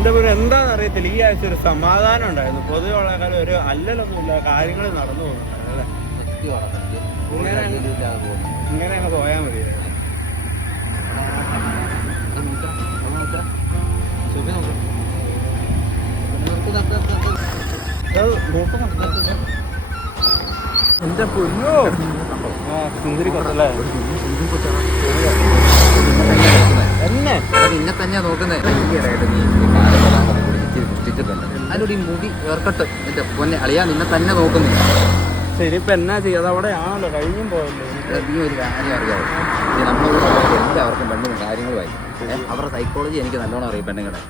എന്താ പറയുക, എന്താണെന്ന് അറിയത്തില്ല. ഈ ആഴ്ച ഒരു സമാധാനം ഉണ്ടായിരുന്നു. പൊതുവെയുള്ള കാലം ഒരു അല്ലലൊന്നുമില്ല, കാര്യങ്ങൾ നടന്നു പോകുന്നുണ്ടല്ലേ. ഇങ്ങനെ അങ്ങ് പോയാൽ മതി. എന്റെ പൊന്നോ, സുന്ദരി കൊച്ചല്ലേ. എന്നെ നിന്നെ തന്നെയാ നോക്കുന്നത്. അതിലൂടെ ഈ മുടി ഏർക്കട്ട് എന്റെ പൊന്നെ അളിയാ നിന്നെ തന്നെ നോക്കുന്നു. ശരി, ഇപ്പൊ എന്നാ ചെയ്യത്? അവിടെ ആണല്ലോ, കഴിഞ്ഞും പോയല്ലോ. നീ ഒരു കാര്യം അറിയാമോ, നമ്മളോട് എല്ലാവർക്കും പെണ്ണും കാര്യങ്ങളുമായി. അവരുടെ സൈക്കോളജി എനിക്ക് നല്ലോണം അറിയാം. പെണ്ണുങ്ങളെ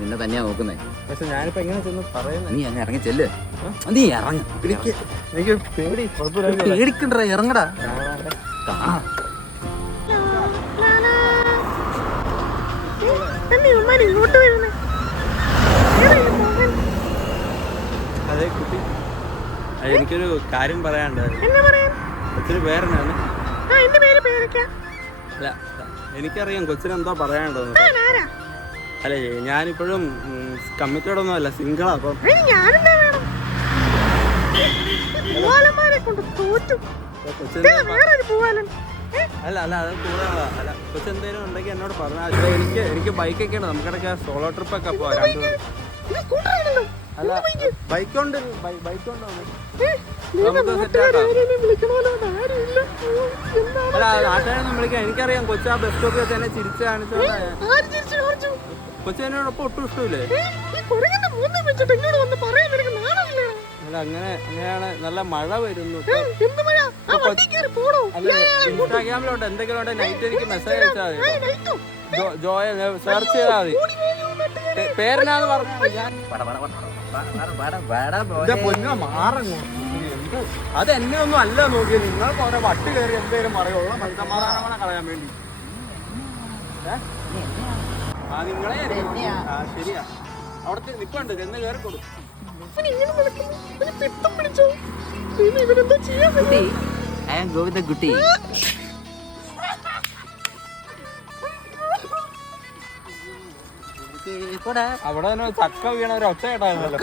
നിന്നെ തന്നെയാ നോക്കുന്നേ. പക്ഷെ ഞാനിപ്പോ എങ്ങനെ ചെന്ന് പറയുന്നത്? നീ അങ്ങ് ഇറങ്ങി ചെല്ല്. നീ ഇറങ്ങ. എനിക്ക് പേടി. പേടിക്കണ്ട, ഇറങ്ങടാ. അതെ കുട്ടി, എനിക്കൊരു കാര്യം പറയാനുണ്ടായിരുന്നു. കൊച്ചിന് പേരെന്നാണ്? അല്ല, എനിക്കറിയാം കൊച്ചിനെന്തോ പറയാനുണ്ടോന്ന്. അല്ലേ, ഞാനിപ്പോഴും കമ്മിറ്റോടൊന്നും അല്ല, സിംഗിളാ. അപ്പം അല്ല അല്ല അത് കൂടുതലാ. അല്ല, കൊച്ചെന്തേലും ഉണ്ടെങ്കിൽ എന്നോട് പറഞ്ഞാൽ. എനിക്ക് ബൈക്കൊക്കെയാണ്, നമുക്കിടയ്ക്ക് സോളോ ട്രിപ്പൊക്കെ പോവാം. അല്ല, ബൈക്കുണ്ട്. നമുക്ക് സെറ്റാക്കാം. അല്ല, നാട്ടുകാരൊന്നും വിളിക്കാം. എനിക്കറിയാം കൊച്ചു ആ ബസ് സ്റ്റോപ്പിൽ തന്നെ ചിരിച്ച് കാണിച്ചോണ്ട്. കൊച്ചു എന്നോടൊപ്പം ഒട്ടും ഇഷ്ടമില്ലേ? അല്ല, അങ്ങനെയാണ്. നല്ല മഴ വരുന്നു. അല്ല, ഇൻസ്റ്റാഗ്രാമിലോട്ട് എന്തെങ്കിലും ഉണ്ടെങ്കിൽ നൈറ്റ് എനിക്ക് മെസ്സേജ് അയച്ചാൽ മതി. ജോയ സെർച്ച് ചെയ്താൽ മതി. പേരെന്നാന്ന് പറഞ്ഞാൽ അത് എന്നെ ഒന്നും അല്ല നോക്കിയത്. നിങ്ങൾക്ക് ഓരോ വട്ട് കയറി എന്തേലും പറയുള്ള മനസ്സമാധാനമാണ് കളയാൻ വേണ്ടി. നിങ്ങളെ ശരിയാ, അവിടത്തെ നിപ്പുണ്ട്, എന്ന് കയറി കൊടുക്കും. അവിടെ ചക്ക വീണ ഒരു ഒച്ച കേട്ടായിരുന്നല്ലോ.